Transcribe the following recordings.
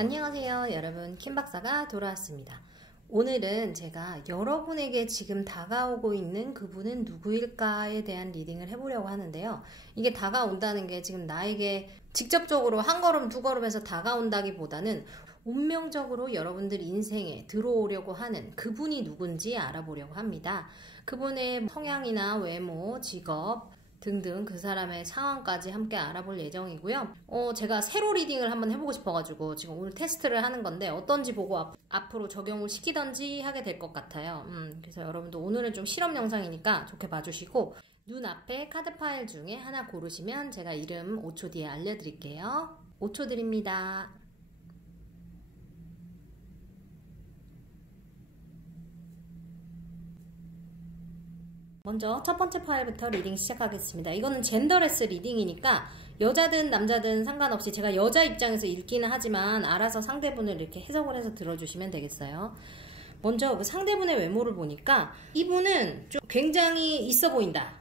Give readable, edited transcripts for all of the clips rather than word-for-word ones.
안녕하세요 여러분, 킴박사가 돌아왔습니다. 오늘은 제가 여러분에게 지금 다가오고 있는 그분은 누구일까에 대한 리딩을 해보려고 하는데요. 이게 다가온다는 게 지금 나에게 직접적으로 한 걸음 두 걸음에서 다가온다기보다는 운명적으로 여러분들 인생에 들어오려고 하는 그분이 누군지 알아보려고 합니다. 그분의 성향이나 외모, 직업 등등 그 사람의 상황까지 함께 알아볼 예정이고요. 제가 세로 리딩을 한번 해보고 싶어가지고 지금 오늘 테스트를 하는 건데 어떤지 보고 앞으로 적용을 시키던지 하게 될 것 같아요. 그래서 여러분도 오늘은 좀 실험 영상이니까 좋게 봐주시고 눈앞에 카드 파일 중에 하나 고르시면 제가 이름 5초 뒤에 알려드릴게요. 5초 드립니다. 먼저 첫 번째 파일부터 리딩 시작하겠습니다. 이거는 젠더레스 리딩이니까 여자든 남자든 상관없이 제가 여자 입장에서 읽기는 하지만 알아서 상대분을 이렇게 해석을 해서 들어주시면 되겠어요. 먼저 그 상대분의 외모를 보니까 이분은 좀 굉장히 있어 보인다.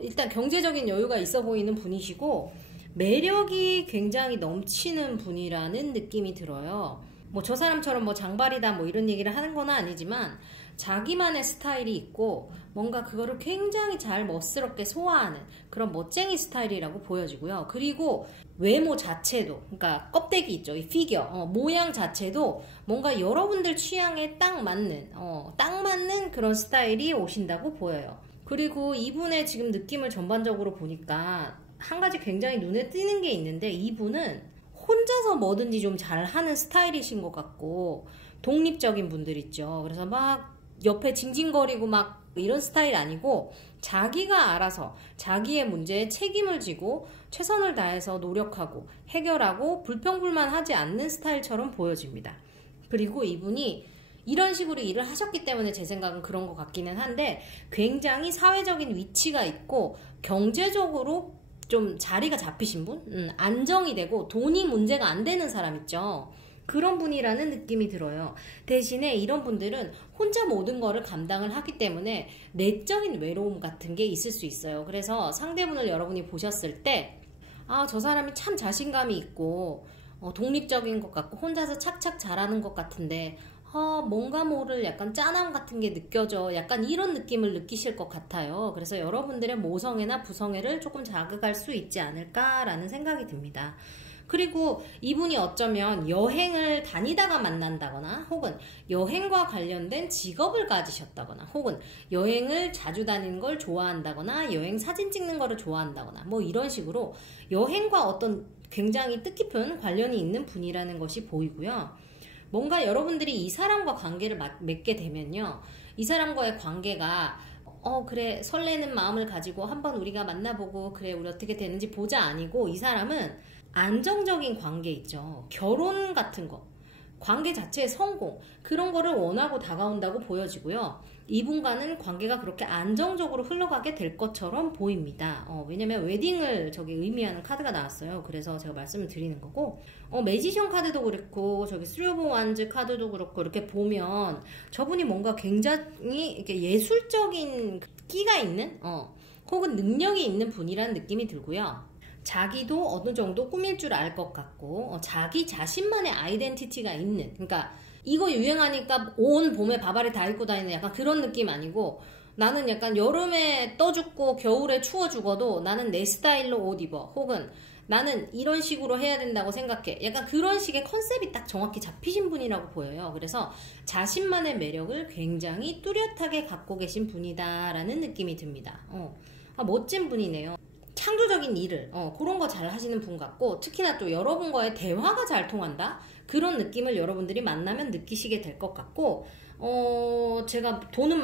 일단 경제적인 여유가 있어 보이는 분이시고 매력이 굉장히 넘치는 분이라는 느낌이 들어요. 뭐 저 사람처럼 뭐 장발이다 뭐 이런 얘기를 하는 건 아니지만 자기만의 스타일이 있고 뭔가 그거를 굉장히 잘 멋스럽게 소화하는 그런 멋쟁이 스타일이라고 보여지고요. 그리고 외모 자체도, 그러니까 껍데기 있죠, 이 피겨, 모양 자체도 뭔가 여러분들 취향에 딱 맞는 그런 스타일이 오신다고 보여요. 그리고 이분의 지금 느낌을 전반적으로 보니까 한 가지 굉장히 눈에 띄는 게 있는데, 이분은 혼자서 뭐든지 좀 잘하는 스타일이신 것 같고 독립적인 분들 있죠. 그래서 막 옆에 징징거리고 막 이런 스타일 아니고 자기가 알아서 자기의 문제에 책임을 지고 최선을 다해서 노력하고 해결하고 불평불만하지 않는 스타일처럼 보여집니다. 그리고 이분이 이런 식으로 일을 하셨기 때문에 제 생각은 그런 것 같기는 한데 굉장히 사회적인 위치가 있고 경제적으로 좀 자리가 잡히신 분? 안정이 되고 돈이 문제가 안 되는 사람 있죠. 그런 분이라는 느낌이 들어요. 대신에 이런 분들은 혼자 모든 거를 감당을 하기 때문에 내적인 외로움 같은 게 있을 수 있어요. 그래서 상대분을 여러분이 보셨을 때 저 사람이 참 자신감이 있고 독립적인 것 같고 혼자서 착착 잘하는 것 같은데 뭔가 모를 약간 짠함 같은 게 느껴져. 약간 이런 느낌을 느끼실 것 같아요. 그래서 여러분들의 모성애나 부성애를 조금 자극할 수 있지 않을까라는 생각이 듭니다. 그리고 이분이 어쩌면 여행을 다니다가 만난다거나 혹은 여행과 관련된 직업을 가지셨다거나 혹은 여행을 자주 다니는 걸 좋아한다거나 여행 사진 찍는 거를 좋아한다거나 뭐 이런 식으로 여행과 어떤 굉장히 뜻깊은 관련이 있는 분이라는 것이 보이고요. 뭔가 여러분들이 이 사람과 관계를 맺게 되면요, 이 사람과의 관계가 그래 설레는 마음을 가지고 한번 우리가 만나보고 그래 우리 어떻게 되는지 보자 아니고, 이 사람은 안정적인 관계 있죠. 결혼 같은 거, 관계 자체의 성공, 그런 거를 원하고 다가온다고 보여지고요. 이분과는 관계가 그렇게 안정적으로 흘러가게 될 것처럼 보입니다. 왜냐면 웨딩을 의미하는 카드가 나왔어요. 그래서 제가 말씀을 드리는 거고, 매지션 카드도 그렇고 저기 쓰리 오브 완즈 카드도 그렇고 이렇게 보면 저분이 뭔가 굉장히 이렇게 예술적인 끼가 있는 혹은 능력이 있는 분이라는 느낌이 들고요. 자기도 어느 정도 꾸밀 줄 알 것 같고 자기 자신만의 아이덴티티가 있는, 그러니까 이거 유행하니까 온 봄에 바바리 다 입고 다니는 약간 그런 느낌 아니고, 나는 약간 여름에 떠 죽고 겨울에 추워 죽어도 나는 내 스타일로 옷 입어, 혹은 나는 이런 식으로 해야 된다고 생각해, 약간 그런 식의 컨셉이 딱 정확히 잡히신 분이라고 보여요. 그래서 자신만의 매력을 굉장히 뚜렷하게 갖고 계신 분이다라는 느낌이 듭니다. 멋진 분이네요. 창조적인 일을 그런 거 잘 하시는 분 같고, 특히나 또 여러분과의 대화가 잘 통한다, 그런 느낌을 여러분들이 만나면 느끼시게 될 것 같고, 제가 돈은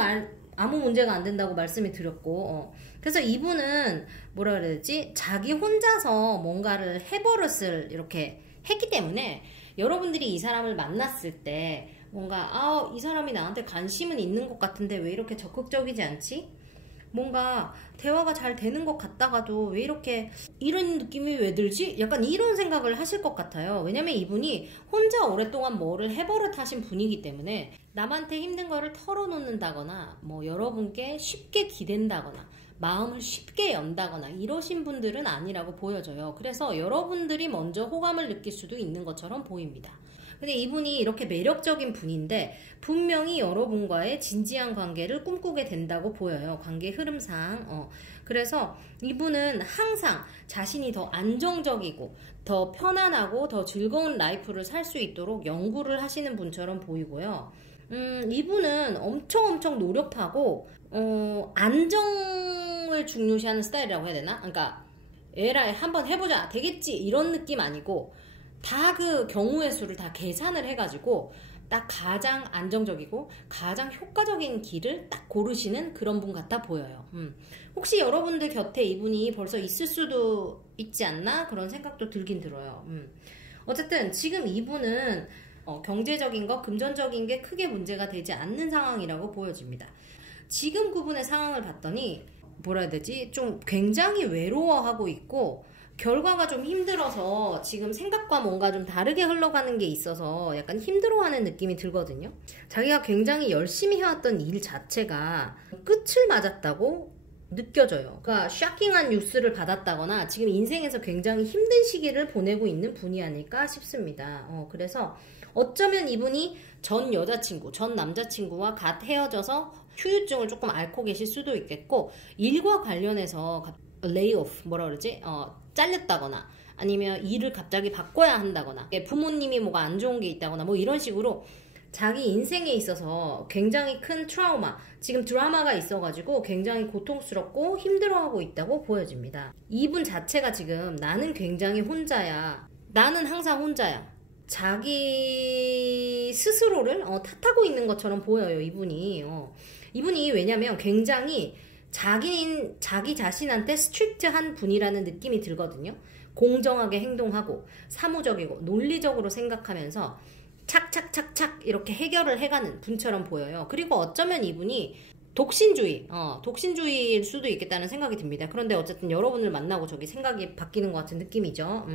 아무 문제가 안 된다고 말씀을 드렸고, 그래서 이분은 뭐라 그래야 되지, 자기 혼자서 뭔가를 해버릇을 이렇게 했기 때문에 여러분들이 이 사람을 만났을 때 뭔가 이 사람이 나한테 관심은 있는 것 같은데 왜 이렇게 적극적이지 않지? 뭔가 대화가 잘 되는 것 같다가도 왜 이렇게 이런 느낌이 왜 들지? 약간 이런 생각을 하실 것 같아요. 왜냐면 이분이 혼자 오랫동안 뭐를 해버릇 하신 분이기 때문에 남한테 힘든 거를 털어놓는다거나 뭐 여러분께 쉽게 기댄다거나 마음을 쉽게 연다거나 이러신 분들은 아니라고 보여져요. 그래서 여러분들이 먼저 호감을 느낄 수도 있는 것처럼 보입니다. 근데 이분이 이렇게 매력적인 분인데 분명히 여러분과의 진지한 관계를 꿈꾸게 된다고 보여요. 관계 흐름상. 그래서 이분은 항상 자신이 더 안정적이고 더 편안하고 더 즐거운 라이프를 살 수 있도록 연구를 하시는 분처럼 보이고요. 이분은 엄청 노력하고 안정을 중요시하는 스타일이라고 해야 되나? 그러니까 에라이 한번 해보자 되겠지 이런 느낌 아니고 다 그 경우의 수를 다 계산을 해가지고 딱 가장 안정적이고 가장 효과적인 길을 딱 고르시는 그런 분 같아 보여요. 혹시 여러분들 곁에 이분이 벌써 있을 수도 있지 않나? 그런 생각도 들긴 들어요. 어쨌든 지금 이분은 경제적인 거, 금전적인 게 크게 문제가 되지 않는 상황이라고 보여집니다. 지금 그분의 상황을 봤더니 뭐라 해야 되지? 좀 굉장히 외로워하고 있고 결과가 좀 힘들어서 지금 생각과 뭔가 좀 다르게 흘러가는 게 있어서 약간 힘들어하는 느낌이 들거든요. 자기가 굉장히 열심히 해왔던 일 자체가 끝을 맞았다고 느껴져요. 그러니까 쇼킹한 뉴스를 받았다거나 지금 인생에서 굉장히 힘든 시기를 보내고 있는 분이 아닐까 싶습니다. 그래서 어쩌면 이분이 전 여자친구, 전 남자친구와 갓 헤어져서 후유증을 조금 앓고 계실 수도 있겠고 일과 관련해서 레이오프 뭐라 그러지? 잘렸다거나 아니면 일을 갑자기 바꿔야 한다거나 부모님이 뭐가 안 좋은 게 있다거나 뭐 이런 식으로 자기 인생에 있어서 굉장히 큰 트라우마, 지금 드라마가 있어가지고 굉장히 고통스럽고 힘들어하고 있다고 보여집니다. 이분 자체가 지금 나는 굉장히 혼자야, 나는 항상 혼자야, 자기 스스로를 탓하고 있는 것처럼 보여요. 이분이 왜냐면 굉장히 자기 자신한테 스트릭트한 분이라는 느낌이 들거든요. 공정하게 행동하고 사무적이고 논리적으로 생각하면서 착착착착 이렇게 해결을 해가는 분처럼 보여요. 그리고 어쩌면 이분이 독신주의일 수도 있겠다는 생각이 듭니다. 그런데 어쨌든 여러분을 만나고 저기 생각이 바뀌는 것 같은 느낌이죠.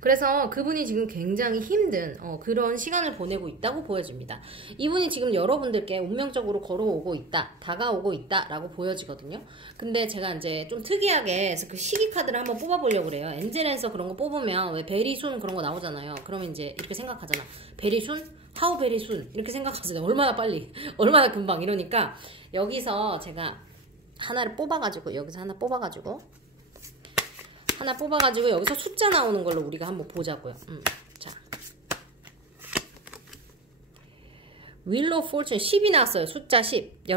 그래서 그분이 지금 굉장히 힘든 그런 시간을 보내고 있다고 보여집니다. 이분이 지금 여러분들께 운명적으로 걸어오고 있다, 다가오고 있다 라고 보여지거든요. 근데 제가 이제 좀 특이하게 그 시기 카드를 한번 뽑아보려고 그래요. 엔젤에서 그런 거 뽑으면 왜 베리순 그런 거 나오잖아요. 그러면 이제 이렇게 생각하잖아. 베리순? 하우 베리순? 이렇게 생각하잖아요. 얼마나 빨리, 얼마나 금방 이러니까 여기서 제가 하나를 뽑아가지고 여기서 하나 뽑아가지고 여기서 숫자 나오는 걸로 우리가 한번 보자고요. 자, 윌 오브 포춘 10이 나왔어요. 숫자 10.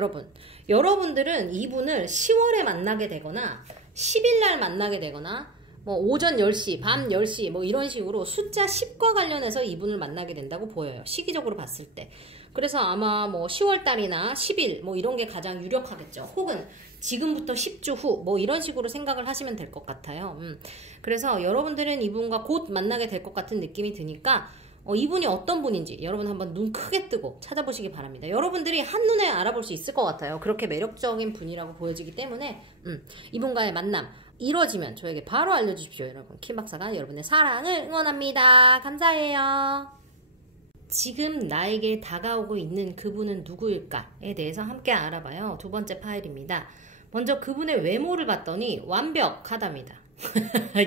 여러분들은 이분을 10월에 만나게 되거나 10일날 만나게 되거나 뭐 오전 10시, 밤 10시 뭐 이런 식으로 숫자 10과 관련해서 이분을 만나게 된다고 보여요. 시기적으로 봤을 때. 그래서 아마 뭐 10월달이나 10일 뭐 이런 게 가장 유력하겠죠. 혹은 지금부터 10주 후 뭐 이런 식으로 생각을 하시면 될 것 같아요. 그래서 여러분들은 이분과 곧 만나게 될 것 같은 느낌이 드니까 이분이 어떤 분인지 여러분 한번 눈 크게 뜨고 찾아보시기 바랍니다. 여러분들이 한눈에 알아볼 수 있을 것 같아요. 그렇게 매력적인 분이라고 보여지기 때문에 이분과의 만남 이루어지면 저에게 바로 알려주십시오. 여러분, 킴박사가 여러분의 사랑을 응원합니다. 감사해요. 지금 나에게 다가오고 있는 그분은 누구일까에 대해서 함께 알아봐요. 두 번째 파일입니다. 먼저 그분의 외모를 봤더니 완벽하답니다.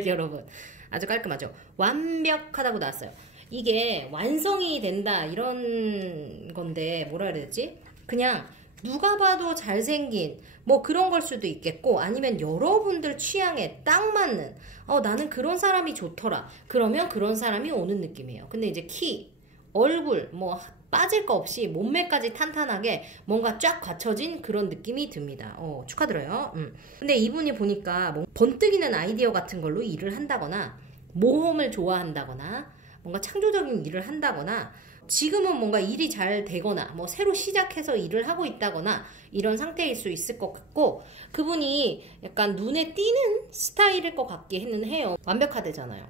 여러분, 아주 깔끔하죠? 완벽하다고 나왔어요. 이게 완성이 된다 이런 건데 뭐라 해야 되지? 그냥 누가 봐도 잘생긴 뭐 그런 걸 수도 있겠고 아니면 여러분들 취향에 딱 맞는 나는 그런 사람이 좋더라. 그러면 그런 사람이 오는 느낌이에요. 근데 이제 키, 얼굴 뭐 빠질 거 없이 몸매까지 탄탄하게 뭔가 쫙 갖춰진 그런 느낌이 듭니다. 축하드려요. 근데 이분이 보니까 뭐 번뜩이는 아이디어 같은 걸로 일을 한다거나 모험을 좋아한다거나 뭔가 창조적인 일을 한다거나 지금은 뭔가 일이 잘 되거나 뭐 새로 시작해서 일을 하고 있다거나 이런 상태일 수 있을 것 같고 그분이 약간 눈에 띄는 스타일일 것 같기는 해요. 완벽하대잖아요.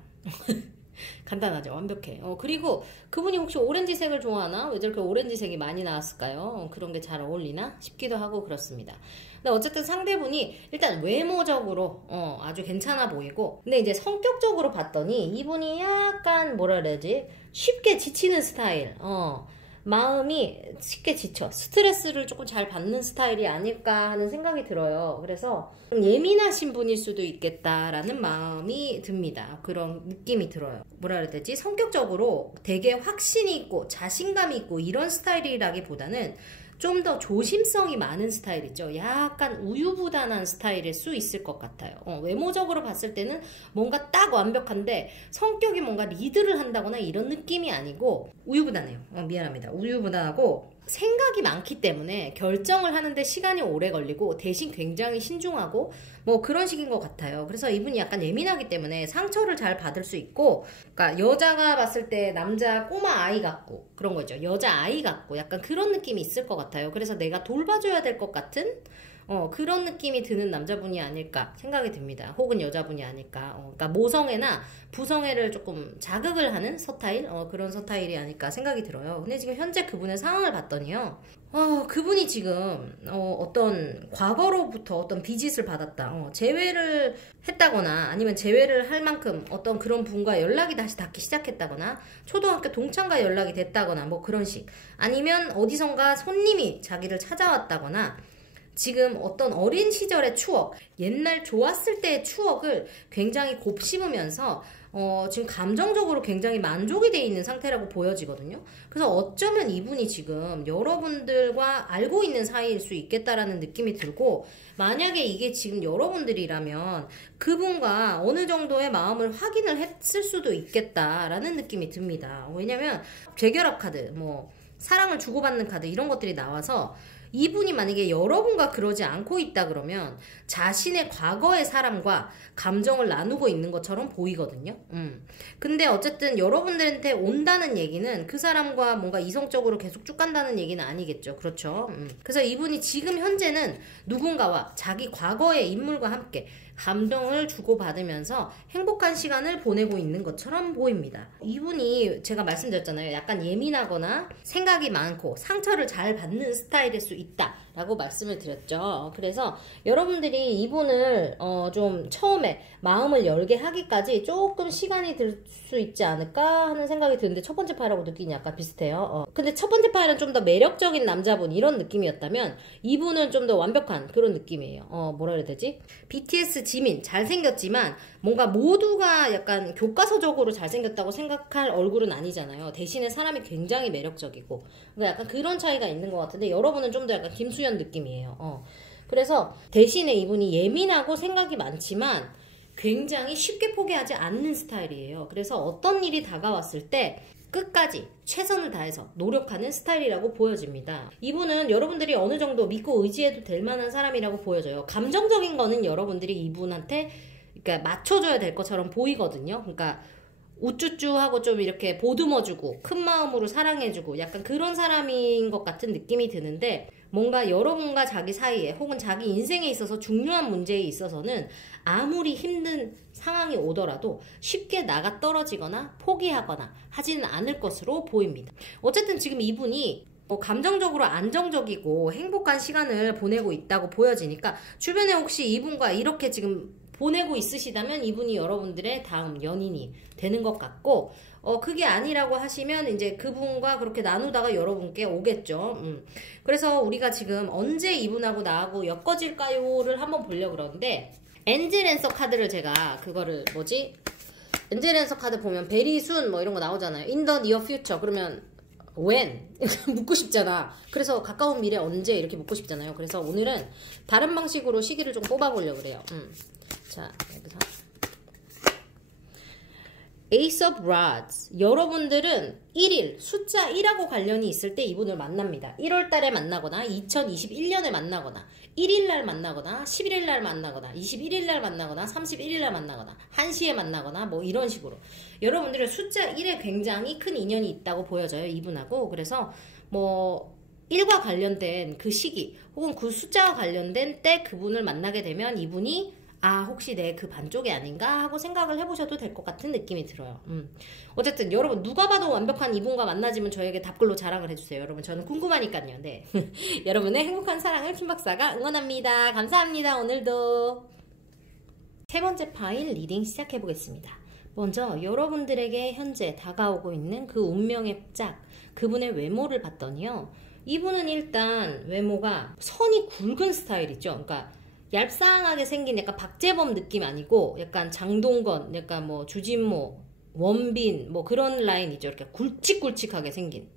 간단하죠. 완벽해. 그리고 그분이 혹시 오렌지색을 좋아하나? 왜 저렇게 오렌지색이 많이 나왔을까요? 그런 게 잘 어울리나? 싶기도 하고 그렇습니다. 근데 어쨌든 상대분이 일단 외모적으로 아주 괜찮아 보이고 근데 이제 성격적으로 봤더니 이분이 약간 뭐라 그래야지? 쉽게 지치는 스타일. 마음이 쉽게 지쳐 스트레스를 조금 잘 받는 스타일이 아닐까 하는 생각이 들어요. 그래서 예민하신 분일 수도 있겠다라는 마음이 듭니다. 그런 느낌이 들어요. 뭐라 그래야 되지? 성격적으로 되게 확신이 있고 자신감이 있고 이런 스타일이라기보다는 좀 더 조심성이 많은 스타일이죠. 약간 우유부단한 스타일일 수 있을 것 같아요. 외모적으로 봤을 때는 뭔가 딱 완벽한데 성격이 뭔가 리드를 한다거나 이런 느낌이 아니고 우유부단해요. 미안합니다. 우유부단하고 생각이 많기 때문에 결정을 하는데 시간이 오래 걸리고 대신 굉장히 신중하고 뭐 그런 식인 것 같아요. 그래서 이분이 약간 예민하기 때문에 상처를 잘 받을 수 있고, 그러니까 여자가 봤을 때 남자 꼬마 아이 같고 그런 거죠. 여자 아이 같고 약간 그런 느낌이 있을 것 같아요. 그래서 내가 돌봐줘야 될 것 같은 그런 느낌이 드는 남자분이 아닐까 생각이 듭니다. 혹은 여자분이 아닐까. 그러니까 모성애나 부성애를 조금 자극을 하는 서타일? 그런 서타일이 아닐까 생각이 들어요. 근데 지금 현재 그분의 상황을 봤더니요. 그분이 지금 어떤 과거로부터 어떤 비짓을 받았다. 제외를 했다거나 아니면 제외를 할 만큼 어떤 그런 분과 연락이 다시 닿기 시작했다거나 초등학교 동창과 연락이 됐다거나 뭐 그런 식. 아니면 어디선가 손님이 자기를 찾아왔다거나 지금 어떤 어린 시절의 추억, 옛날 좋았을 때의 추억을 굉장히 곱씹으면서 지금 감정적으로 굉장히 만족이 돼 있는 상태라고 보여지거든요. 그래서 어쩌면 이분이 지금 여러분들과 알고 있는 사이일 수 있겠다라는 느낌이 들고, 만약에 이게 지금 여러분들이라면 그분과 어느 정도의 마음을 확인을 했을 수도 있겠다라는 느낌이 듭니다. 왜냐면 재결합 카드, 뭐 사랑을 주고받는 카드 이런 것들이 나와서 이분이 만약에 여러분과 그러지 않고 있다 그러면 자신의 과거의 사람과 감정을 나누고 있는 것처럼 보이거든요. 근데 어쨌든 여러분들한테 온다는 얘기는 그 사람과 뭔가 이성적으로 계속 쭉 간다는 얘기는 아니겠죠. 그렇죠. 그래서 이분이 지금 현재는 누군가와 자기 과거의 인물과 함께 감동을 주고받으면서 행복한 시간을 보내고 있는 것처럼 보입니다. 이분이 제가 말씀드렸잖아요. 약간 예민하거나 생각이 많고 상처를 잘 받는 스타일일 수 있다 라고 말씀을 드렸죠. 그래서 여러분들이 이분을 좀 처음에 마음을 열게 하기까지 조금 시간이 들 수 있지 않을까 하는 생각이 드는데, 첫 번째 파일하고 느낌이 약간 비슷해요. 근데 첫 번째 파일은 좀 더 매력적인 남자분 이런 느낌이었다면 이분은 좀 더 완벽한 그런 느낌이에요. 뭐라 그래야 되지? BTS 지민 잘생겼지만 뭔가 모두가 약간 교과서적으로 잘생겼다고 생각할 얼굴은 아니잖아요. 대신에 사람이 굉장히 매력적이고, 그러니까 약간 그런 차이가 있는 것 같은데 여러분은 좀 더 약간 김수현 느낌이에요. 그래서 대신에 이분이 예민하고 생각이 많지만 굉장히 쉽게 포기하지 않는 스타일이에요. 그래서 어떤 일이 다가왔을 때 끝까지 최선을 다해서 노력하는 스타일이라고 보여집니다. 이분은 여러분들이 어느 정도 믿고 의지해도 될 만한 사람이라고 보여져요. 감정적인 거는 여러분들이 이분한테 그러니까 맞춰줘야 될 것처럼 보이거든요. 그러니까 우쭈쭈하고 좀 이렇게 보듬어주고 큰 마음으로 사랑해주고 약간 그런 사람인 것 같은 느낌이 드는데, 뭔가 여러분과 자기 사이에 혹은 자기 인생에 있어서 중요한 문제에 있어서는 아무리 힘든 상황이 오더라도 쉽게 나가 떨어지거나 포기하거나 하지는 않을 것으로 보입니다. 어쨌든 지금 이분이 감정적으로 안정적이고 행복한 시간을 보내고 있다고 보여지니까 주변에 혹시 이분과 이렇게 지금 보내고 있으시다면 이분이 여러분들의 다음 연인이 되는 것 같고, 그게 아니라고 하시면 이제 그분과 그렇게 나누다가 여러분께 오겠죠. 그래서 우리가 지금 언제 이분하고 나하고 엮어질까요를 한번 보려고 그러는데, 엔젤 앤서 카드를 제가 그거를 엔젤 앤서 카드 보면 베리 순 뭐 이런 거 나오잖아요. In the near future 그러면 when 묻고 싶잖아. 그래서 가까운 미래 언제 이렇게 묻고 싶잖아요. 그래서 오늘은 다른 방식으로 시기를 좀 뽑아보려고 그래요. 자, 여기서 Ace of Rods. 여러분들은 1일, 숫자 1하고 관련이 있을 때 이분을 만납니다. 1월 달에 만나거나 2021년에 만나거나 1일날 만나거나 11일날 만나거나 21일날 만나거나 31일날 만나거나 1시에 만나거나 뭐 이런 식으로 여러분들은 숫자 1에 굉장히 큰 인연이 있다고 보여져요. 이분하고. 그래서 뭐 1과 관련된 그 시기 혹은 그 숫자와 관련된 때 그분을 만나게 되면 이분이 혹시 내 그 반쪽이 아닌가 하고 생각을 해보셔도 될 것 같은 느낌이 들어요. 어쨌든 여러분 누가 봐도 완벽한 이분과 만나지면 저에게 답글로 자랑을 해주세요. 여러분 저는 궁금하니까요. 네. 여러분의 행복한 사랑을 킴박사가 응원합니다. 감사합니다. 오늘도 세 번째 파일 리딩 시작해보겠습니다. 먼저 여러분들에게 현재 다가오고 있는 그 운명의 짝, 그분의 외모를 봤더니요. 이분은 일단 외모가 선이 굵은 스타일이죠. 그러니까 얄쌍하게 생긴 약간 박재범 느낌 아니고 약간 장동건, 약간 뭐 주진모, 원빈 뭐 그런 라인이죠. 이렇게 굵직굵직하게 생긴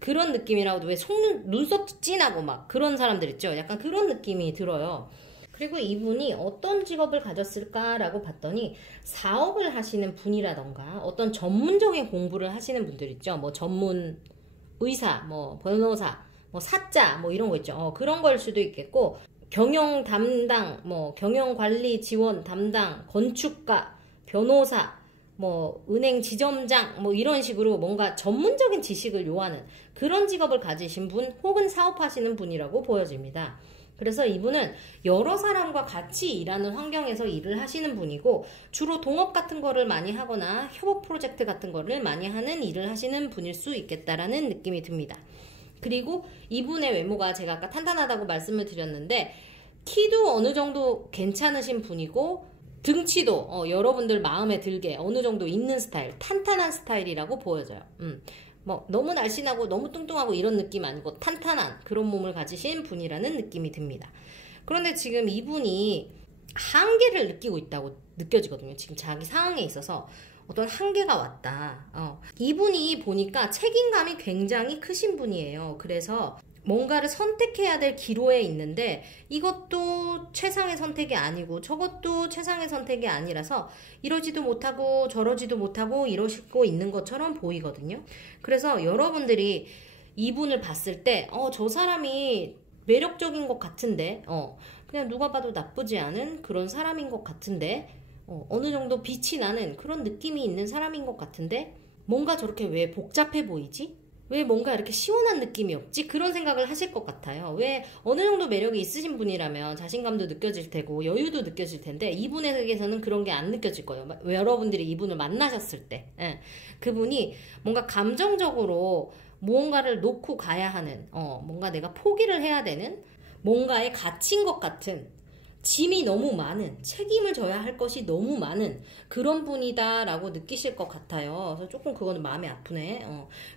그런 느낌이라고. 왜 눈썹 진하고 막 그런 사람들 있죠. 약간 그런 느낌이 들어요. 그리고 이분이 어떤 직업을 가졌을까라고 봤더니 사업을 하시는 분이라던가 어떤 전문적인 공부를 하시는 분들 있죠. 뭐 전문 의사, 뭐 변호사, 뭐 사자 뭐 이런 거 있죠. 그런 걸 수도 있겠고, 경영 담당, 뭐 경영 관리 지원 담당, 건축가, 변호사, 뭐 은행 지점장 뭐 이런 식으로 뭔가 전문적인 지식을 요하는 그런 직업을 가지신 분 혹은 사업하시는 분이라고 보여집니다. 그래서 이분은 여러 사람과 같이 일하는 환경에서 일을 하시는 분이고, 주로 동업 같은 거를 많이 하거나 협업 프로젝트 같은 거를 많이 하는 일을 하시는 분일 수 있겠다라는 느낌이 듭니다. 그리고 이분의 외모가 제가 아까 탄탄하다고 말씀을 드렸는데, 키도 어느 정도 괜찮으신 분이고 등치도 여러분들 마음에 들게 어느 정도 있는 스타일, 탄탄한 스타일이라고 보여져요. 뭐 너무 날씬하고 너무 뚱뚱하고 이런 느낌 아니고 탄탄한 그런 몸을 가지신 분이라는 느낌이 듭니다. 그런데 지금 이분이 한계를 느끼고 있다고 느껴지거든요. 지금 자기 상황에 있어서 어떤 한계가 왔다. 이분이 보니까 책임감이 굉장히 크신 분이에요. 그래서 뭔가를 선택해야 될 기로에 있는데 이것도 최상의 선택이 아니고 저것도 최상의 선택이 아니라서 이러지도 못하고 저러지도 못하고 이러시고 있는 것처럼 보이거든요. 그래서 여러분들이 이분을 봤을 때 저 사람이 매력적인 것 같은데 그냥 누가 봐도 나쁘지 않은 그런 사람인 것 같은데 어느 정도 빛이 나는 그런 느낌이 있는 사람인 것 같은데 뭔가 저렇게 왜 복잡해 보이지? 왜 뭔가 이렇게 시원한 느낌이 없지? 그런 생각을 하실 것 같아요. 왜 어느 정도 매력이 있으신 분이라면 자신감도 느껴질 테고 여유도 느껴질 텐데 이분에게서는 그런 게 안 느껴질 거예요. 여러분들이 이분을 만나셨을 때 그분이 뭔가 감정적으로 무언가를 놓고 가야 하는 뭔가 내가 포기를 해야 되는 뭔가에 갇힌 것 같은, 짐이 너무 많은, 책임을 져야 할 것이 너무 많은 그런 분이다 라고 느끼실 것 같아요. 그래서 조금 그거는 마음이 아프네.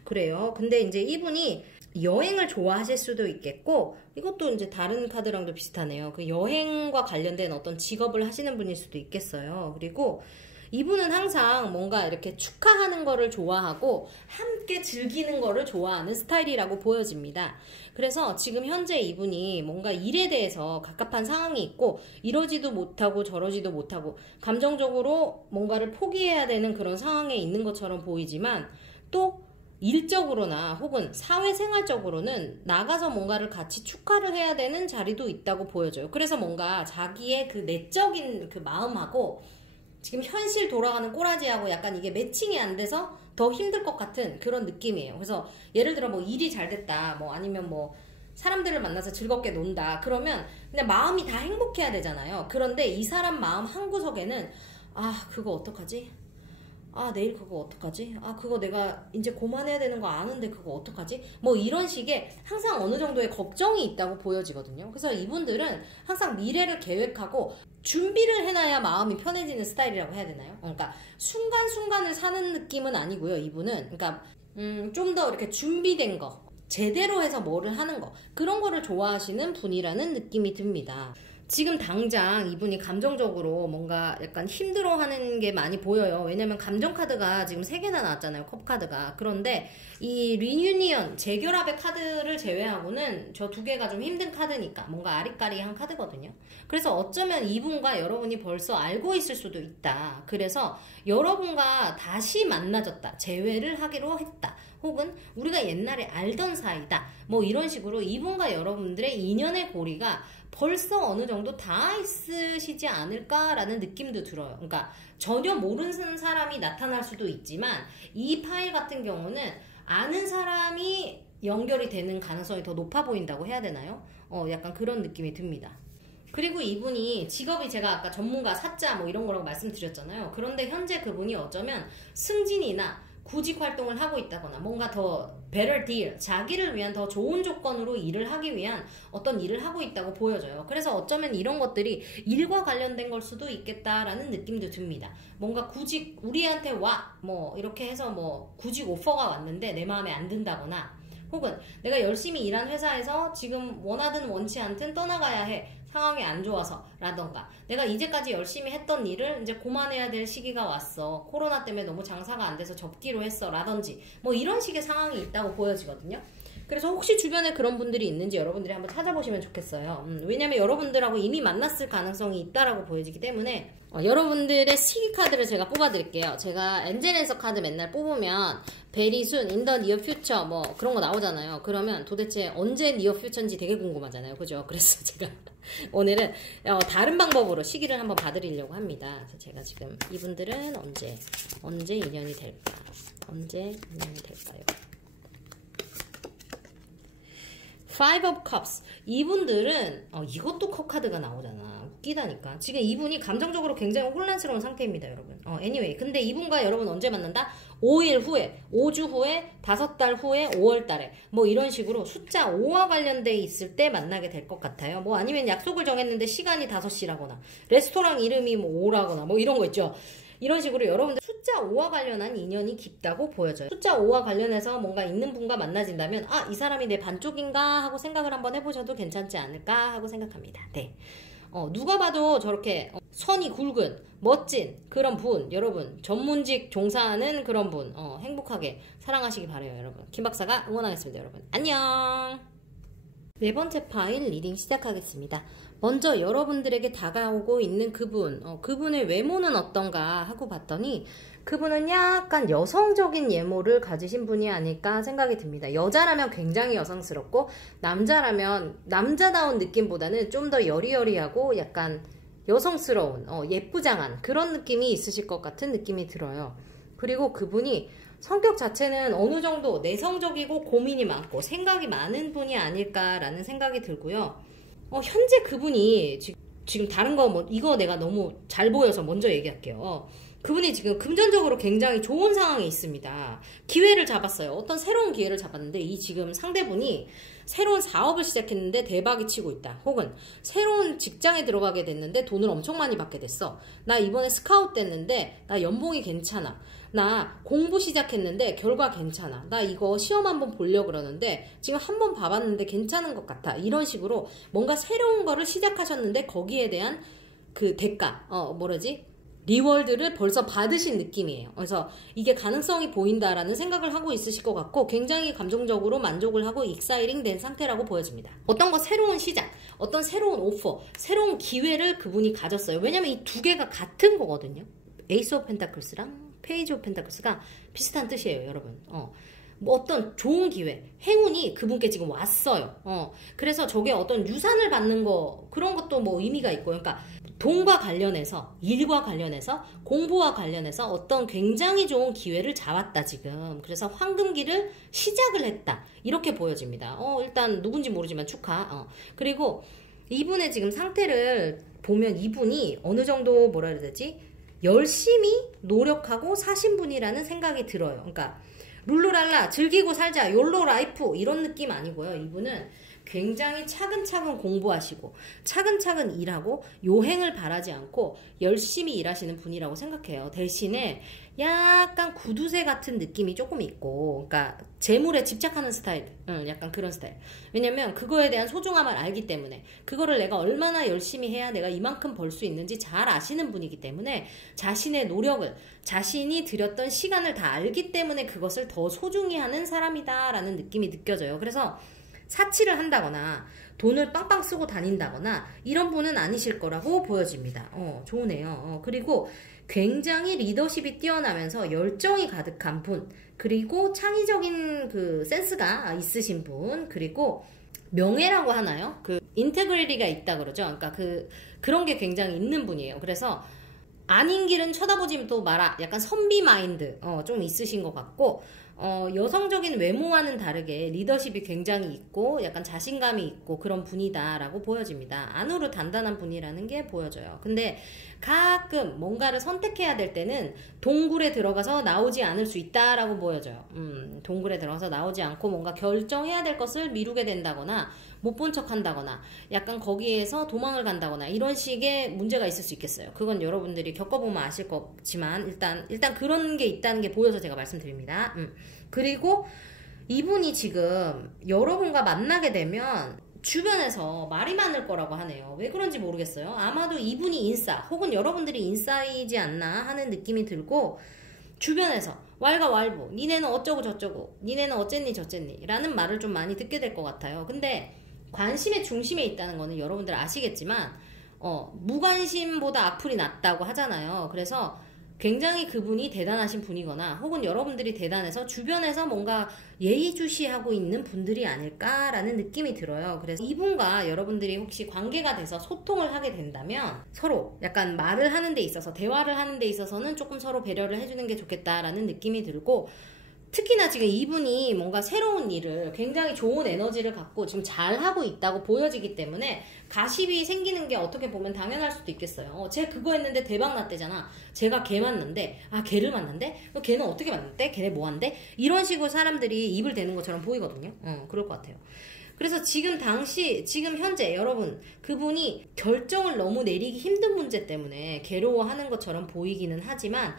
그래요. 근데 이제 이분이 여행을 좋아하실 수도 있겠고, 이것도 이제 다른 카드랑도 비슷하네요. 그 여행과 관련된 어떤 직업을 하시는 분일 수도 있겠어요. 그리고 이분은 항상 뭔가 이렇게 축하하는 거를 좋아하고 함께 즐기는 거를 좋아하는 스타일이라고 보여집니다. 그래서 지금 현재 이분이 뭔가 일에 대해서 갑갑한 상황이 있고 이러지도 못하고 저러지도 못하고 감정적으로 뭔가를 포기해야 되는 그런 상황에 있는 것처럼 보이지만, 또 일적으로나 혹은 사회생활적으로는 나가서 뭔가를 같이 축하를 해야 되는 자리도 있다고 보여져요. 그래서 뭔가 자기의 그 내적인 그 마음하고 지금 현실 돌아가는 꼬라지하고 약간 이게 매칭이 안 돼서 더 힘들 것 같은 그런 느낌이에요. 그래서 예를 들어 뭐 일이 잘 됐다, 뭐 아니면 뭐 사람들을 만나서 즐겁게 논다, 그러면 그냥 마음이 다 행복해야 되잖아요. 그런데 이 사람 마음 한구석에는 그거 어떡하지? 내일 그거 어떡하지? 그거 내가 이제 그만해야 되는 거 아는데 그거 어떡하지? 뭐 이런 식의 항상 어느 정도의 걱정이 있다고 보여지거든요. 그래서 이분들은 항상 미래를 계획하고 준비를 해놔야 마음이 편해지는 스타일이라고 해야 되나요? 그러니까 순간순간을 사는 느낌은 아니고요. 이분은 그러니까 좀 더 이렇게 준비된 거, 제대로 해서 뭐를 하는 거, 그런 거를 좋아하시는 분이라는 느낌이 듭니다. 지금 당장 이분이 감정적으로 뭔가 약간 힘들어하는 게 많이 보여요. 왜냐면 감정 카드가 지금 3개나 나왔잖아요. 컵 카드가. 그런데 이 리유니언, 재결합의 카드를 제외하고는 저 2개가 좀 힘든 카드니까 뭔가 아리까리한 카드거든요. 그래서 어쩌면 이분과 여러분이 벌써 알고 있을 수도 있다. 그래서 여러분과 다시 만나졌다, 재회를 하기로 했다, 혹은 우리가 옛날에 알던 사이다, 뭐 이런 식으로 이분과 여러분들의 인연의 고리가 벌써 어느 정도 다 있으시지 않을까라는 느낌도 들어요. 그러니까 전혀 모르는 사람이 나타날 수도 있지만 이 파일 같은 경우는 아는 사람이 연결이 되는 가능성이 더 높아 보인다고 해야 되나요? 약간 그런 느낌이 듭니다. 그리고 이분이 직업이 제가 아까 전문가, 사자 뭐 이런 거라고 말씀드렸잖아요. 그런데 현재 그분이 어쩌면 승진이나 구직 활동을 하고 있다거나 뭔가 더 better deal, 자기를 위한 더 좋은 조건으로 일을 하기 위한 어떤 일을 하고 있다고 보여져요. 그래서 어쩌면 이런 것들이 일과 관련된 걸 수도 있겠다라는 느낌도 듭니다. 뭔가 구직 우리한테 뭐 이렇게 해서 뭐 구직 오퍼가 왔는데 내 마음에 안 든다거나, 혹은 내가 열심히 일한 회사에서 지금 원하든 원치 않든 떠나가야 해, 상황이 안 좋아서 라던가, 내가 이제까지 열심히 했던 일을 이제 그만해야 될 시기가 왔어, 코로나 때문에 너무 장사가 안 돼서 접기로 했어 라든지, 뭐 이런 식의 상황이 있다고 보여지거든요. 그래서 혹시 주변에 그런 분들이 있는지 여러분들이 한번 찾아보시면 좋겠어요. 왜냐면 여러분들하고 이미 만났을 가능성이 있다라고 보여지기 때문에 여러분들의 시기 카드를 제가 뽑아드릴게요. 제가 엔젤앤서 카드 맨날 뽑으면 베리 순, 인더 니어 퓨처 뭐 그런 거 나오잖아요. 그러면 도대체 언제 니어 퓨처인지 되게 궁금하잖아요. 그죠? 그래서 제가 오늘은 다른 방법으로 시기를 한번 봐드리려고 합니다. 그래서 제가 지금 이분들은 언제 인연이 될까? 언제 인연이 될까요? Five of Cups. 이분들은 이것도 컵 카드가 나오잖아. 웃기다니까. 지금 이분이 감정적으로 굉장히 혼란스러운 상태입니다, 여러분. anyway, 근데 이분과 여러분 언제 만난다? 5일 후에, 5주 후에, 5달 후에, 5월 달에 뭐 이런 식으로 숫자 5와 관련돼 있을 때 만나게 될 것 같아요. 뭐 아니면 약속을 정했는데 시간이 5시라거나 레스토랑 이름이 뭐 5라거나 뭐 이런 거 있죠. 이런 식으로 여러분들 숫자 5와 관련한 인연이 깊다고 보여져요. 숫자 5와 관련해서 뭔가 있는 분과 만나진다면 이 사람이 내 반쪽인가 하고 생각을 한번 해보셔도 괜찮지 않을까 하고 생각합니다. 네. 누가 봐도 저렇게 선이 굵은 멋진 그런 분, 여러분 전문직 종사하는 그런 분 행복하게 사랑하시기 바라요. 여러분 김 박사가 응원하겠습니다. 여러분 안녕. 네 번째 파일 리딩 시작하겠습니다. 먼저 여러분들에게 다가오고 있는 그분의 외모는 어떤가 하고 봤더니 그분은 약간 여성적인 외모를 가지신 분이 아닐까 생각이 듭니다. 여자라면 굉장히 여성스럽고 남자라면 남자다운 느낌보다는 좀 더 여리여리하고 약간 여성스러운 예쁘장한 그런 느낌이 있으실 것 같은 느낌이 들어요. 그리고 그분이 성격 자체는 어느 정도 내성적이고 고민이 많고 생각이 많은 분이 아닐까라는 생각이 들고요. 현재 그분이 지금 다른 거 이거 내가 너무 잘 보여서 먼저 얘기할게요. 그분이 지금 금전적으로 굉장히 좋은 상황에 있습니다. 기회를 잡았어요. 어떤 새로운 기회를 잡았는데 이 지금 상대분이 새로운 사업을 시작했는데 대박이 치고 있다. 혹은 새로운 직장에 들어가게 됐는데 돈을 엄청 많이 받게 됐어. 나 이번에 스카웃 됐는데 나 연봉이 괜찮아. 나 공부 시작했는데 결과 괜찮아. 나 이거 시험 한번 보려고 그러는데 지금 한번 봐봤는데 괜찮은 것 같아. 이런 식으로 뭔가 새로운 거를 시작하셨는데 거기에 대한 그 대가, 리월드를 벌써 받으신 느낌이에요. 그래서 이게 가능성이 보인다라는 생각을 하고 있으실 것 같고 굉장히 감정적으로 만족을 하고 익사이링 된 상태라고 보여집니다. 어떤 거 새로운 시작, 어떤 새로운 오퍼, 새로운 기회를 그분이 가졌어요. 왜냐면 이 두 개가 같은 거거든요. 에이스 오브 펜타클스랑 페이지 오브 펜타클스가 비슷한 뜻이에요, 여러분. 뭐 어떤 좋은 기회, 행운이 그분께 지금 왔어요. 그래서 저게 어떤 유산을 받는 거 그런 것도 뭐 의미가 있고, 그러니까 돈과 관련해서, 일과 관련해서, 공부와 관련해서 어떤 굉장히 좋은 기회를 잡았다 지금. 그래서 황금기를 시작을 했다 이렇게 보여집니다. 일단 누군지 모르지만 축하. 그리고 이분의 지금 상태를 보면 이분이 어느 정도 뭐라 그래야 되지? 열심히 노력하고 사신 분이라는 생각이 들어요. 그러니까 룰루랄라 즐기고 살자 욜로 라이프 이런 느낌 아니고요. 이분은 굉장히 차근차근 공부하시고 차근차근 일하고 요행을 바라지 않고 열심히 일하시는 분이라고 생각해요. 대신에 약간 구두쇠 같은 느낌이 조금 있고, 그러니까 재물에 집착하는 스타일, 약간 그런 스타일. 왜냐면 그거에 대한 소중함을 알기 때문에, 그거를 내가 얼마나 열심히 해야 내가 이만큼 벌 수 있는지 잘 아시는 분이기 때문에 자신의 노력을, 자신이 들였던 시간을 다 알기 때문에 그것을 더 소중히 하는 사람이다라는 느낌이 느껴져요. 그래서 사치를 한다거나 돈을 빵빵 쓰고 다닌다거나 이런 분은 아니실 거라고 보여집니다. 좋으네요. 그리고 굉장히 리더십이 뛰어나면서 열정이 가득한 분, 그리고 창의적인 그 센스가 있으신 분, 그리고 명예라고 하나요? 그 인테그리티가 있다 그러죠. 그러니까 그런 게 굉장히 있는 분이에요. 그래서 아닌 길은 쳐다보지 또 마라. 약간 선비 마인드 좀 있으신 것 같고, 여성적인 외모와는 다르게 리더십이 굉장히 있고 약간 자신감이 있고 그런 분이다라고 보여집니다. 안으로 단단한 분이라는 게 보여져요. 근데 가끔 뭔가를 선택해야 될 때는 동굴에 들어가서 나오지 않을 수 있다라고 보여져요. 동굴에 들어가서 나오지 않고 뭔가 결정해야 될 것을 미루게 된다거나 못 본 척 한다거나 약간 거기에서 도망을 간다거나 이런 식의 문제가 있을 수 있겠어요. 그건 여러분들이 겪어보면 아실 거지만 일단 그런 게 있다는 게 보여서 제가 말씀드립니다. 그리고 이분이 지금 여러분과 만나게 되면 주변에서 말이 많을 거라고 하네요. 왜 그런지 모르겠어요. 아마도 이분이 인싸 혹은 여러분들이 인싸이지 않나 하는 느낌이 들고 주변에서 왈가왈부 니네는 어쩌고 저쩌고 니네는 어쨌니 저쨌니 라는 말을 좀 많이 듣게 될 것 같아요. 근데 관심의 중심에 있다는 거는 여러분들 아시겠지만 무관심보다 악플이 낫다고 하잖아요. 그래서 굉장히 그분이 대단하신 분이거나 혹은 여러분들이 대단해서 주변에서 뭔가 예의주시하고 있는 분들이 아닐까라는 느낌이 들어요. 그래서 이분과 여러분들이 혹시 관계가 돼서 소통을 하게 된다면 서로 약간 말을 하는 데 있어서 대화를 하는 데 있어서는 조금 서로 배려를 해주는 게 좋겠다라는 느낌이 들고 특히나 지금 이분이 뭔가 새로운 일을 굉장히 좋은 에너지를 갖고 지금 잘하고 있다고 보여지기 때문에 가십이 생기는 게 어떻게 보면 당연할 수도 있겠어요. 쟤 그거 했는데 대박 났대잖아. 제가 걔 만난대. 아 걔를 만난대? 걔는 어떻게 만났대? 걔네 뭐 한대? 이런 식으로 사람들이 입을 대는 것처럼 보이거든요. 그럴 것 같아요. 그래서 지금 현재 여러분 그분이 결정을 너무 내리기 힘든 문제 때문에 괴로워하는 것처럼 보이기는 하지만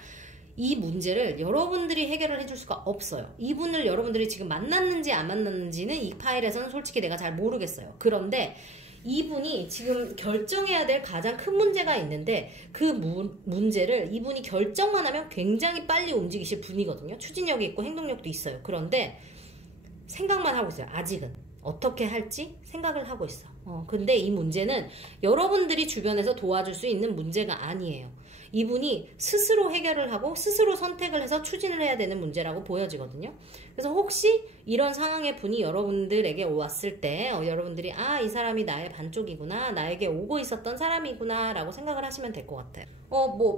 이 문제를 여러분들이 해결을 해줄 수가 없어요. 이분을 여러분들이 지금 만났는지 안 만났는지는 이 파일에서는 솔직히 내가 잘 모르겠어요. 그런데 이분이 지금 결정해야 될 가장 큰 문제가 있는데 그 문제를 이분이 결정만 하면 굉장히 빨리 움직이실 분이거든요. 추진력이 있고 행동력도 있어요. 그런데 생각만 하고 있어요. 아직은. 어떻게 할지 생각을 하고 있어. 근데 이 문제는 여러분들이 주변에서 도와줄 수 있는 문제가 아니에요. 이분이 스스로 해결을 하고 스스로 선택을 해서 추진을 해야 되는 문제라고 보여지거든요. 그래서 혹시 이런 상황의 분이 여러분들에게 왔을 때 여러분들이 아, 이 사람이 나의 반쪽이구나, 나에게 오고 있었던 사람이구나 라고 생각을 하시면 될 것 같아요.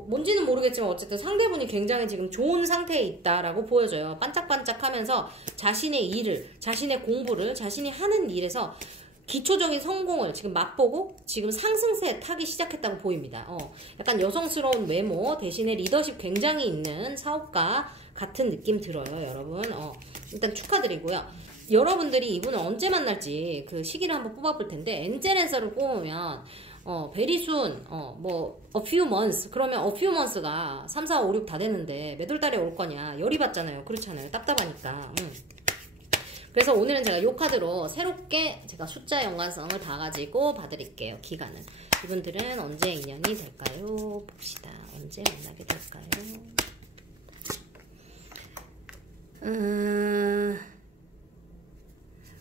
뭔지는 모르겠지만 어쨌든 상대분이 굉장히 지금 좋은 상태에 있다라고 보여져요. 반짝반짝하면서 자신의 일을, 자신의 공부를, 자신이 하는 일에서 기초적인 성공을 지금 맛보고 지금 상승세에 타기 시작했다고 보입니다. 약간 여성스러운 외모 대신에 리더십 굉장히 있는 사업가 같은 느낌 들어요, 여러분. 일단 축하드리고요. 여러분들이 이분을 언제 만날지 그 시기를 한번 뽑아볼 텐데 엔젤에서를 뽑으면 베리순 a few months 그러면 a few months가 3, 4, 5, 6 다 됐는데 몇 월 달에 올 거냐 열이 받잖아요. 그렇잖아요. 답답하니까. 그래서 오늘은 제가 요 카드로 새롭게 제가 숫자 연관성을 다 가지고 봐드릴게요. 기간은. 이분들은 언제 인연이 될까요? 봅시다. 언제 만나게 될까요?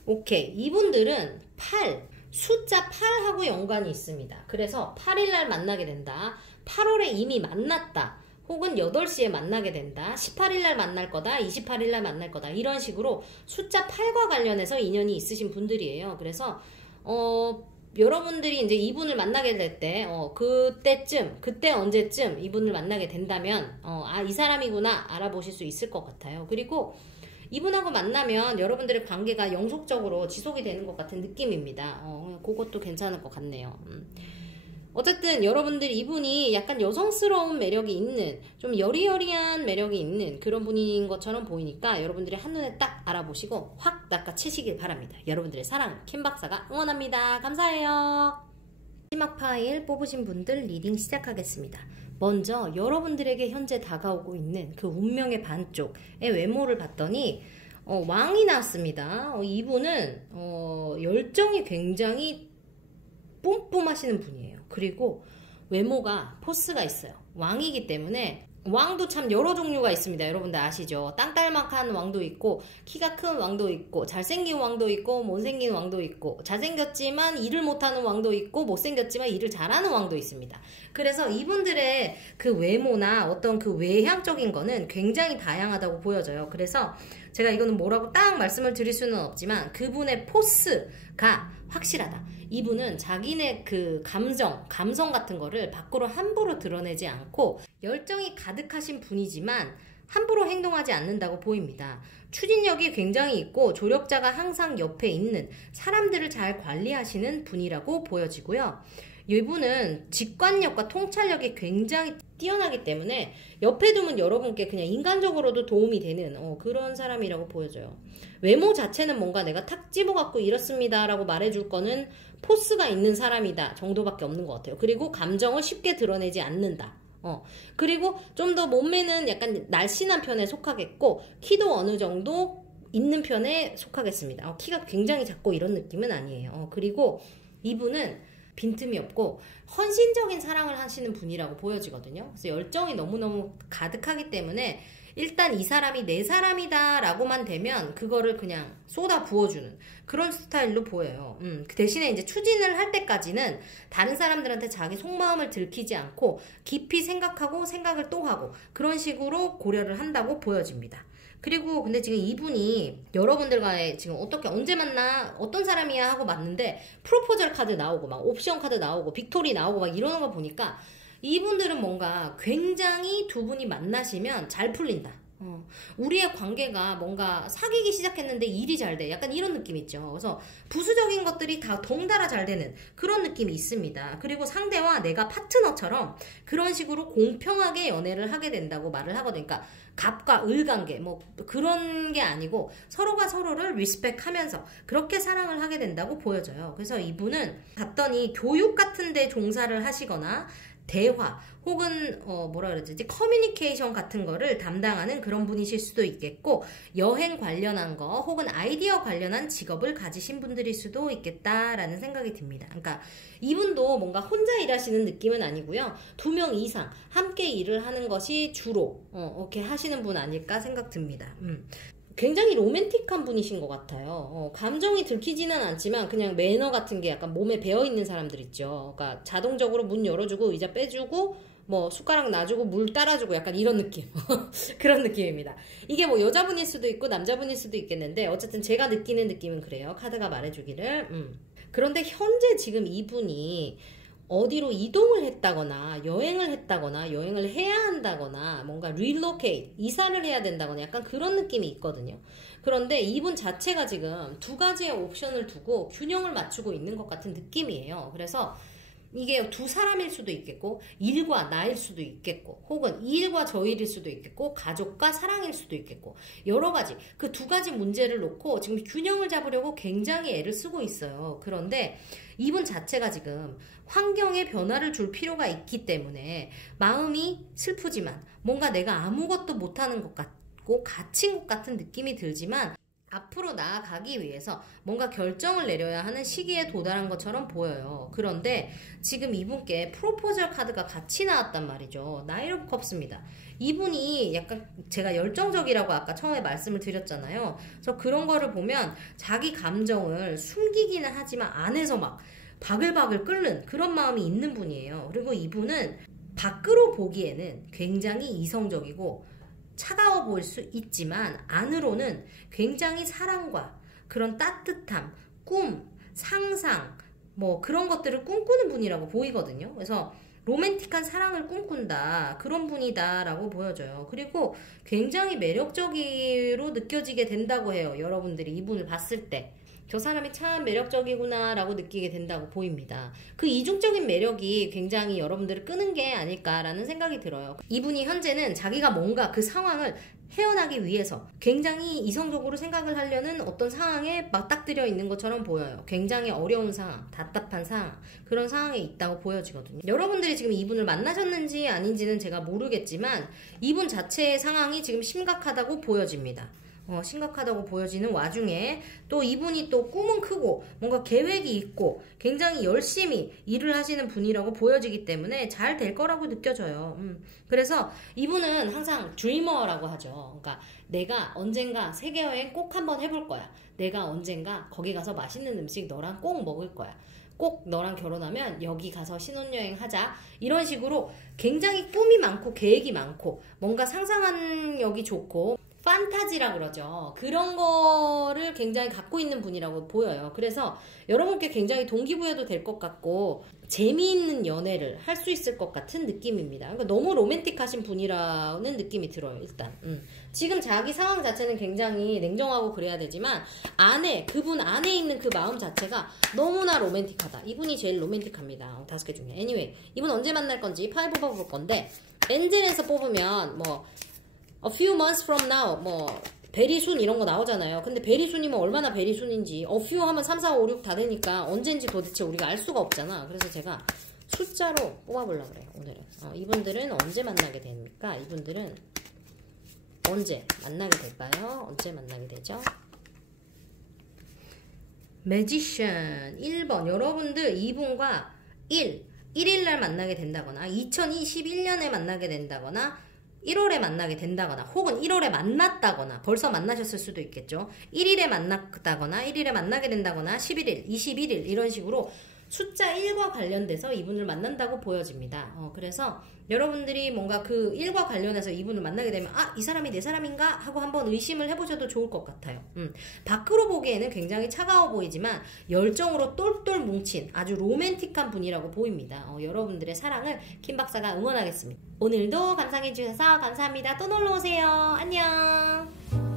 오케이. 이분들은 숫자 8하고 연관이 있습니다. 그래서 8일날 만나게 된다. 8월에 이미 만났다. 혹은 8시에 만나게 된다. 18일날 만날 거다. 28일날 만날 거다. 이런 식으로 숫자 8과 관련해서 인연이 있으신 분들이에요. 그래서 여러분들이 이제 이분을 만나게 될 때 그때 언제쯤 이분을 만나게 된다면 이 사람이구나 알아보실 수 있을 것 같아요. 그리고 이분하고 만나면 여러분들의 관계가 영속적으로 지속이 되는 것 같은 느낌입니다. 그것도 괜찮을 것 같네요. 어쨌든 여러분들 이분이 약간 여성스러운 매력이 있는 좀 여리여리한 매력이 있는 그런 분인 것처럼 보이니까 여러분들이 한눈에 딱 알아보시고 확 낚아채시길 바랍니다. 여러분들의 사랑 킴 박사가 응원합니다. 감사해요. 마지막 파일 뽑으신 분들 리딩 시작하겠습니다. 먼저 여러분들에게 현재 다가오고 있는 그 운명의 반쪽의 외모를 봤더니 왕이 나왔습니다. 이분은 열정이 굉장히 뿜뿜하시는 분이에요. 그리고 외모가 포스가 있어요. 왕이기 때문에 왕도 참 여러 종류가 있습니다. 여러분들 아시죠? 땅딸막한 왕도 있고 키가 큰 왕도 있고 잘생긴 왕도 있고 못생긴 왕도 있고 잘생겼지만 일을 못하는 왕도 있고 못생겼지만 일을 잘하는 왕도 있습니다. 그래서 이분들의 그 외모나 어떤 그 외향적인 거는 굉장히 다양하다고 보여져요. 그래서 제가 이거는 뭐라고 딱 말씀을 드릴 수는 없지만 그분의 포스가 확실하다. 이분은 자기네 그 감성 같은 거를 밖으로 함부로 드러내지 않고 열정이 가득하신 분이지만 함부로 행동하지 않는다고 보입니다. 추진력이 굉장히 있고 조력자가 항상 옆에 있는 사람들을 잘 관리하시는 분이라고 보여지고요. 이분은 직관력과 통찰력이 굉장히 뛰어나기 때문에 옆에 두면 여러분께 그냥 인간적으로도 도움이 되는 그런 사람이라고 보여져요. 외모 자체는 뭔가 내가 탁 집어갖고 이렇습니다 라고 말해줄 거는 포스가 있는 사람이다 정도밖에 없는 것 같아요. 그리고 감정을 쉽게 드러내지 않는다. 그리고 좀 더 몸매는 약간 날씬한 편에 속하겠고 키도 어느 정도 있는 편에 속하겠습니다. 키가 굉장히 작고 이런 느낌은 아니에요. 그리고 이분은 빈틈이 없고 헌신적인 사랑을 하시는 분이라고 보여지거든요. 그래서 열정이 너무너무 가득하기 때문에 일단 이 사람이 내 사람이다 라고만 되면 그거를 그냥 쏟아 부어주는 그런 스타일로 보여요. 그 대신에 이제 추진을 할 때까지는 다른 사람들한테 자기 속마음을 들키지 않고 깊이 생각하고 생각을 또 하고 그런 식으로 고려를 한다고 보여집니다. 그리고 근데 지금 이분이 여러분들과의 지금 어떻게 언제 만나 어떤 사람이야 하고 맞는데 프로포절 카드 나오고 막 옵션 카드 나오고 빅토리 나오고 막 이러는 거 보니까 이분들은 뭔가 굉장히 두 분이 만나시면 잘 풀린다. 우리의 관계가 뭔가 사귀기 시작했는데 일이 잘 돼. 약간 이런 느낌 있죠. 그래서 부수적인 것들이 다 덩달아 잘 되는 그런 느낌이 있습니다. 그리고 상대와 내가 파트너처럼 그런 식으로 공평하게 연애를 하게 된다고 말을 하거든요. 그러니까 갑과 을 관계 뭐 그런 게 아니고 서로가 서로를 리스펙하면서 그렇게 사랑을 하게 된다고 보여져요. 그래서 이분은 봤더니 교육 같은 데 종사를 하시거나 대화 혹은 뭐라 그러지 커뮤니케이션 같은 거를 담당하는 그런 분이실 수도 있겠고 여행 관련한 거 혹은 아이디어 관련한 직업을 가지신 분들일 수도 있겠다라는 생각이 듭니다. 그러니까 이분도 뭔가 혼자 일하시는 느낌은 아니고요. 2명 이상 함께 일을 하는 것이 주로 이렇게 하시는 분 아닐까 생각 듭니다. 굉장히 로맨틱한 분이신 것 같아요. 감정이 들키지는 않지만 그냥 매너 같은 게 약간 몸에 배어있는 사람들 있죠. 그러니까 자동적으로 문 열어주고 의자 빼주고 뭐 숟가락 놔주고 물 따라주고 약간 이런 느낌. 그런 느낌입니다. 이게 뭐 여자분일 수도 있고 남자분일 수도 있겠는데 어쨌든 제가 느끼는 느낌은 그래요. 카드가 말해주기를. 그런데 현재 지금 이분이 어디로 이동을 했다거나 여행을 했다거나 여행을 해야 한다거나 뭔가 relocate 이사를 해야 된다거나 약간 그런 느낌이 있거든요. 그런데 이분 자체가 지금 두 가지의 옵션을 두고 균형을 맞추고 있는 것 같은 느낌이에요. 그래서 이게 두 사람일 수도 있겠고 일과 나일 수도 있겠고 혹은 일과 저일일 수도 있겠고 가족과 사랑일 수도 있겠고 여러 가지 그 두 가지 문제를 놓고 지금 균형을 잡으려고 굉장히 애를 쓰고 있어요. 그런데 이분 자체가 지금 환경에 변화를 줄 필요가 있기 때문에 마음이 슬프지만 뭔가 내가 아무것도 못하는 것 같고 갇힌 것 같은 느낌이 들지만 앞으로 나아가기 위해서 뭔가 결정을 내려야 하는 시기에 도달한 것처럼 보여요. 그런데 지금 이분께 프로포절 카드가 같이 나왔단 말이죠. 나인 오브 컵스입니다. 이분이 약간 제가 열정적이라고 아까 처음에 말씀을 드렸잖아요. 그래서 그런 거를 보면 자기 감정을 숨기기는 하지만 안에서 막 바글바글 끓는 그런 마음이 있는 분이에요. 그리고 이분은 밖으로 보기에는 굉장히 이성적이고 차가워 보일 수 있지만 안으로는 굉장히 사랑과 그런 따뜻함, 꿈, 상상 뭐 그런 것들을 꿈꾸는 분이라고 보이거든요. 그래서 로맨틱한 사랑을 꿈꾼다 그런 분이다 라고 보여져요. 그리고 굉장히 매력적으로 느껴지게 된다고 해요. 여러분들이 이분을 봤을 때 저 사람이 참 매력적이구나 라고 느끼게 된다고 보입니다. 그 이중적인 매력이 굉장히 여러분들을 끄는 게 아닐까라는 생각이 들어요. 이분이 현재는 자기가 뭔가 그 상황을 헤어나기 위해서 굉장히 이성적으로 생각을 하려는 어떤 상황에 맞닥뜨려 있는 것처럼 보여요. 굉장히 어려운 상황, 답답한 상황, 그런 상황에 있다고 보여지거든요. 여러분들이 지금 이분을 만나셨는지 아닌지는 제가 모르겠지만 이분 자체의 상황이 지금 심각하다고 보여집니다. 심각하다고 보여지는 와중에 또 이분이 또 꿈은 크고 뭔가 계획이 있고 굉장히 열심히 일을 하시는 분이라고 보여지기 때문에 잘 될 거라고 느껴져요. 그래서 이분은 항상 드리머라고 하죠. 그러니까 내가 언젠가 세계여행 꼭 한번 해볼 거야. 내가 언젠가 거기 가서 맛있는 음식 너랑 꼭 먹을 거야. 꼭 너랑 결혼하면 여기 가서 신혼여행 하자. 이런 식으로 굉장히 꿈이 많고 계획이 많고 뭔가 상상력이 좋고 판타지라 그러죠. 그런 거를 굉장히 갖고 있는 분이라고 보여요. 그래서 여러분께 굉장히 동기부여도 될 것 같고 재미있는 연애를 할 수 있을 것 같은 느낌입니다. 그러니까 너무 로맨틱하신 분이라는 느낌이 들어요. 일단 지금 자기 상황 자체는 굉장히 냉정하고 그래야 되지만 그분 안에 있는 그 마음 자체가 너무나 로맨틱하다. 이분이 제일 로맨틱합니다. 5개 중에. anyway, 이분 언제 만날 건지 파이브 뽑을 건데 엔젤에서 뽑으면 뭐 A few months from now, 뭐 베리순 이런 거 나오잖아요. 근데 베리순이면 얼마나 베리순인지 a few 하면 3, 4, 5, 6 다 되니까 언젠지 도대체 우리가 알 수가 없잖아. 그래서 제가 숫자로 뽑아보려고 그래요. 오늘은 이분들은 언제 만나게 됩니까? 이분들은 언제 만나게 될까요? 언제 만나게 되죠? 매지션 1번. 여러분들 이분과 1일날 만나게 된다거나 2021년에 만나게 된다거나 1월에 만나게 된다거나 혹은 1월에 만났다거나 벌써 만나셨을 수도 있겠죠. 1일에 만났다거나 1일에 만나게 된다거나 11일, 21일 이런 식으로 숫자 1과 관련돼서 이분을 만난다고 보여집니다. 그래서 여러분들이 뭔가 그 1과 관련해서 이분을 만나게 되면 이 사람이 내 사람인가? 하고 한번 의심을 해보셔도 좋을 것 같아요. 밖으로 보기에는 굉장히 차가워 보이지만 열정으로 똘똘 뭉친 아주 로맨틱한 분이라고 보입니다. 여러분들의 사랑을 김 박사가 응원하겠습니다. 오늘도 감상해주셔서 감사합니다. 또 놀러오세요. 안녕.